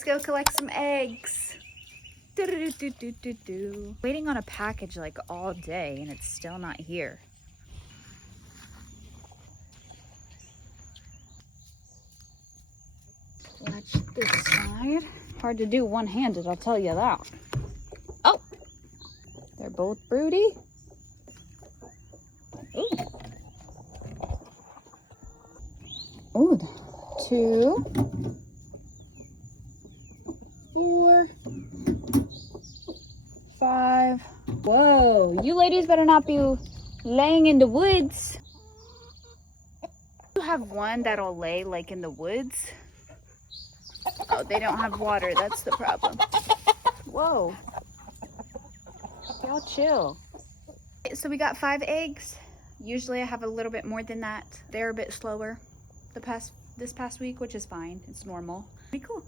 Let's go collect some eggs. Waiting on a package like all day and it's still not here. Watch this side. Hard to do one-handed, I'll tell you that. Oh, they're both broody. Ooh. Ooh, 2, 4, 5. Whoa, you ladies better not be laying in the woods. You have one that'll lay like in the woods. Oh, they don't have water, that's the problem. Whoa. Y'all chill. So we got 5 eggs. Usually I have a little bit more than that. They're a bit slower this past week, which is fine. It's normal. Pretty cool.